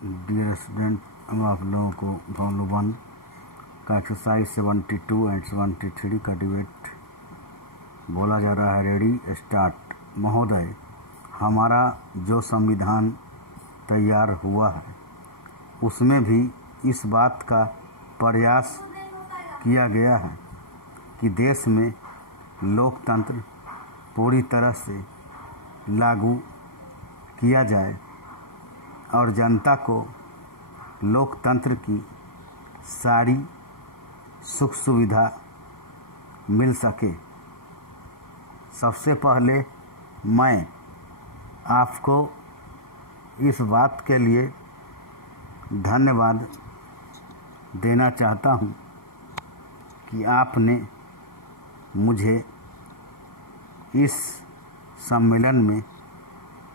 Dear student, हम आप लोगों को फॉलो 1 का एक्सरसाइज 72 एंड 73 का डिबेट बोला जा रहा है। Ready start. महोदय, हमारा जो संविधान तैयार हुआ है उसमें भी इस बात का प्रयास किया गया है कि देश में लोकतंत्र पूरी तरह से लागू किया जाए और जनता को लोकतंत्र की सारी सुख सुविधा मिल सके। सबसे पहले मैं आपको इस बात के लिए धन्यवाद देना चाहता हूं कि आपने मुझे इस सम्मेलन में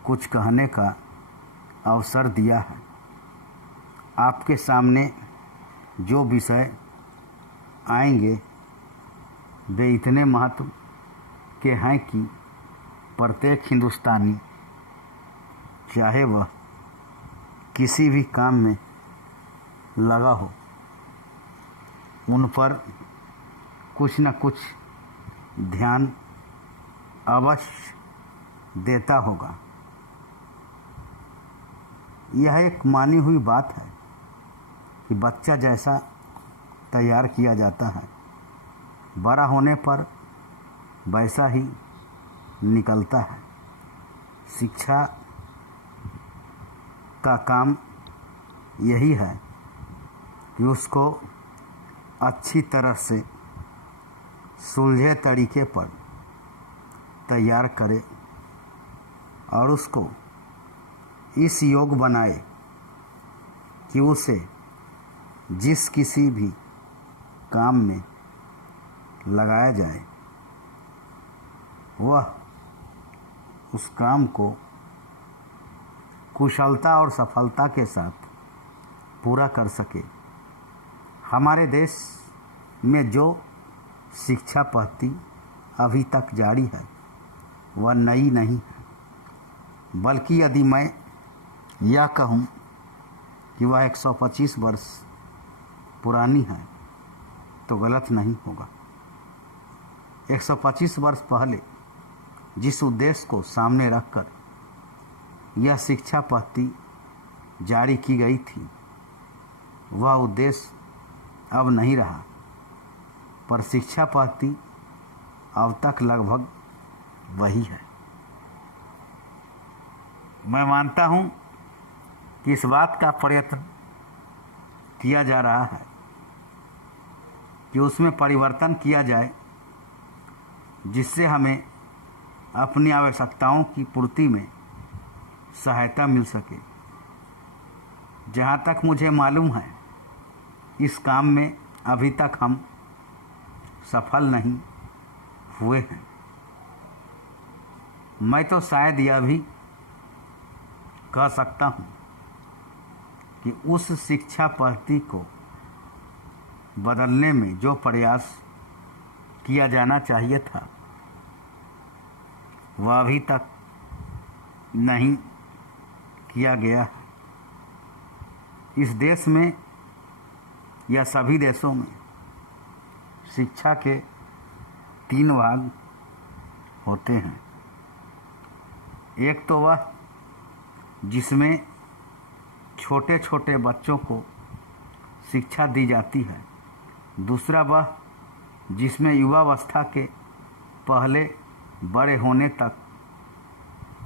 कुछ कहने का अवसर दिया है। आपके सामने जो विषय आएंगे वे इतने महत्व के हैं कि प्रत्येक हिंदुस्तानी, चाहे वह किसी भी काम में लगा हो, उन पर कुछ न कुछ ध्यान अवश्य देता होगा। यह एक मानी हुई बात है कि बच्चा जैसा तैयार किया जाता है, बड़ा होने पर वैसा ही निकलता है। शिक्षा का काम यही है कि उसको अच्छी तरह से सुलझे तरीके पर तैयार करे और उसको इस योग बनाए कि उसे जिस किसी भी काम में लगाया जाए वह उस काम को कुशलता और सफलता के साथ पूरा कर सके। हमारे देश में जो शिक्षा पद्धति अभी तक जारी है वह नई नहीं है, बल्कि यदि मैं यह कहूँ कि वह 125 वर्ष पुरानी है तो गलत नहीं होगा। 125 वर्ष पहले जिस उद्देश्य को सामने रखकर यह शिक्षा पद्धति जारी की गई थी वह उद्देश्य अब नहीं रहा, पर शिक्षा पद्धति अब तक लगभग वही है। मैं मानता हूँ कि इस बात का प्रयत्न किया जा रहा है कि उसमें परिवर्तन किया जाए जिससे हमें अपनी आवश्यकताओं की पूर्ति में सहायता मिल सके। जहाँ तक मुझे मालूम है इस काम में अभी तक हम सफल नहीं हुए हैं। मैं तो शायद यह भी कह सकता हूँ कि उस शिक्षा पद्धति को बदलने में जो प्रयास किया जाना चाहिए था वह अभी तक नहीं किया गया है। इस देश में या सभी देशों में शिक्षा के 3 भाग होते हैं। एक तो वह जिसमें छोटे छोटे बच्चों को शिक्षा दी जाती है, दूसरा वह जिसमें युवावस्था के पहले बड़े होने तक,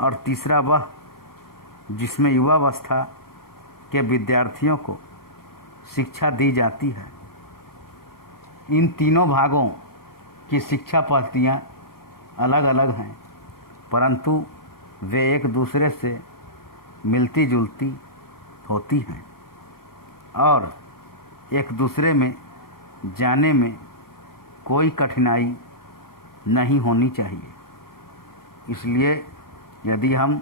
और तीसरा वह जिसमें युवावस्था के विद्यार्थियों को शिक्षा दी जाती है। इन तीनों भागों की शिक्षा पद्धतियाँ अलग अलग हैं, परंतु वे एक दूसरे से मिलती जुलती होती हैं और एक दूसरे में जाने में कोई कठिनाई नहीं होनी चाहिए। इसलिए यदि हम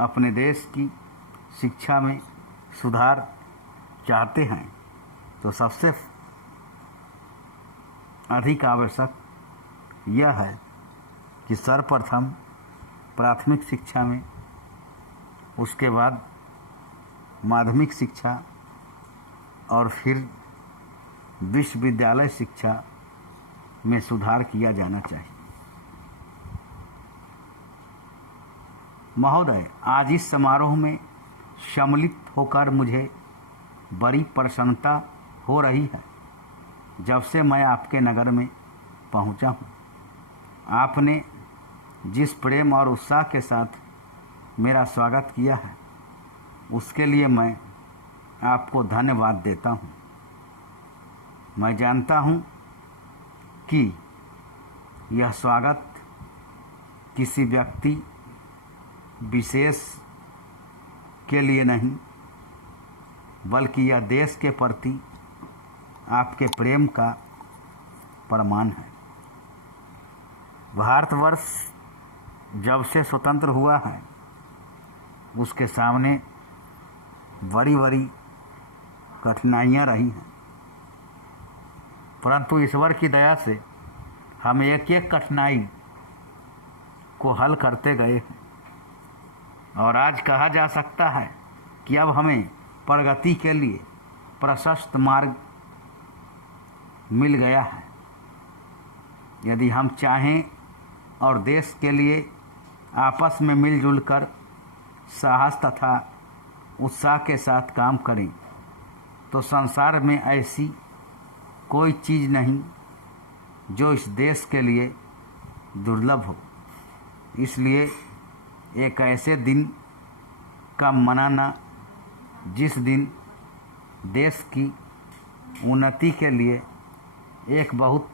अपने देश की शिक्षा में सुधार चाहते हैं तो सबसे अधिक आवश्यक यह है कि सर्वप्रथम प्राथमिक शिक्षा में, उसके बाद माध्यमिक शिक्षा और फिर विश्वविद्यालय शिक्षा में सुधार किया जाना चाहिए। महोदय, आज इस समारोह में सम्मिलित होकर मुझे बड़ी प्रसन्नता हो रही है। जब से मैं आपके नगर में पहुंचा हूं, आपने जिस प्रेम और उत्साह के साथ मेरा स्वागत किया है, उसके लिए मैं आपको धन्यवाद देता हूं। मैं जानता हूं कि यह स्वागत किसी व्यक्ति विशेष के लिए नहीं, बल्कि यह देश के प्रति आपके प्रेम का प्रमाण है। भारतवर्ष जब से स्वतंत्र हुआ है, उसके सामने बड़ी बड़ी कठिनाइयाँ रही हैं, परंतु ईश्वर की दया से हम एक एक कठिनाई को हल करते गए हैं और आज कहा जा सकता है कि अब हमें प्रगति के लिए प्रशस्त मार्ग मिल गया है। यदि हम चाहें और देश के लिए आपस में मिलजुल कर साहस तथा उत्साह के साथ काम करें, तो संसार में ऐसी कोई चीज़ नहीं जो इस देश के लिए दुर्लभ हो। इसलिए एक ऐसे दिन का मनाना जिस दिन देश की उन्नति के लिए एक बहुत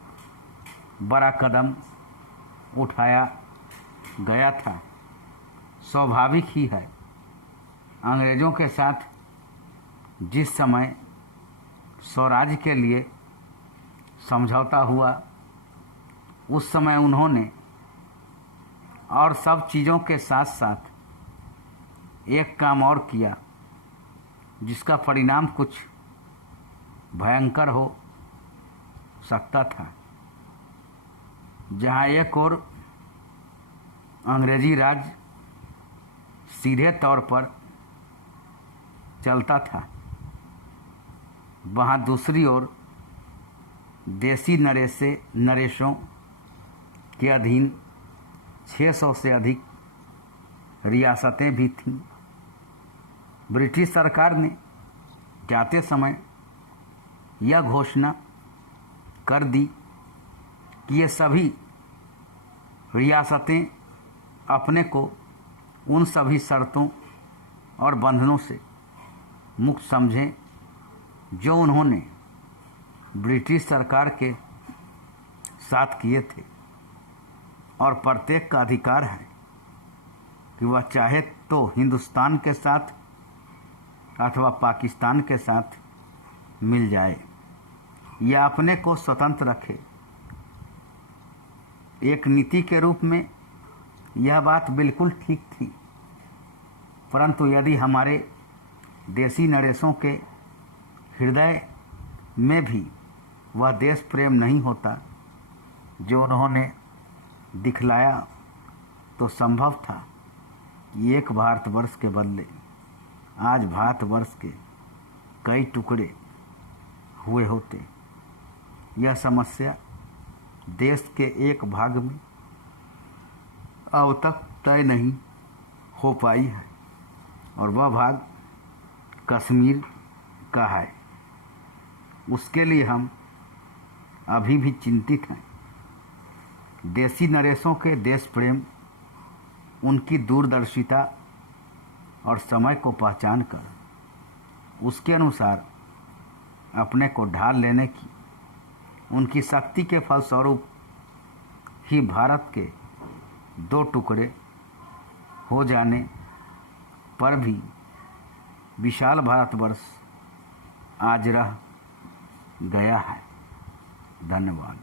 बड़ा कदम उठाया गया था, स्वाभाविक ही है। अंग्रेज़ों के साथ जिस समय स्वराज के लिए समझौता हुआ, उस समय उन्होंने और सब चीज़ों के साथ साथ एक काम और किया, जिसका परिणाम कुछ भयंकर हो सकता था। जहाँ एक और अंग्रेजी राज सीधे तौर पर चलता था, वहाँ दूसरी ओर देसी नरेशों के अधीन 600 से अधिक रियासतें भी थीं। ब्रिटिश सरकार ने जाते समय यह घोषणा कर दी कि ये सभी रियासतें अपने को उन सभी शर्तों और बंधनों से मुक्त समझें जो उन्होंने ब्रिटिश सरकार के साथ किए थे, और प्रत्येक का अधिकार है कि वह चाहे तो हिंदुस्तान के साथ अथवा पाकिस्तान के साथ मिल जाए या अपने को स्वतंत्र रखे। एक नीति के रूप में यह बात बिल्कुल ठीक थी, परंतु यदि हमारे देसी नरेशों के हृदय में भी वह देश प्रेम नहीं होता जो उन्होंने दिखलाया, तो संभव था कि एक भारतवर्ष के बदले आज भारतवर्ष के कई टुकड़े हुए होते। यह समस्या देश के एक भाग में अब तक तय नहीं हो पाई है, और वह भाग कश्मीर का है। उसके लिए हम अभी भी चिंतित हैं। देसी नरेशों के देश प्रेम, उनकी दूरदर्शिता और समय को पहचान कर उसके अनुसार अपने को ढाल लेने की उनकी शक्ति के फलस्वरूप ही भारत के 2 टुकड़े हो जाने पर भी विशाल भारतवर्ष आज रह गया है। धन्यवाद।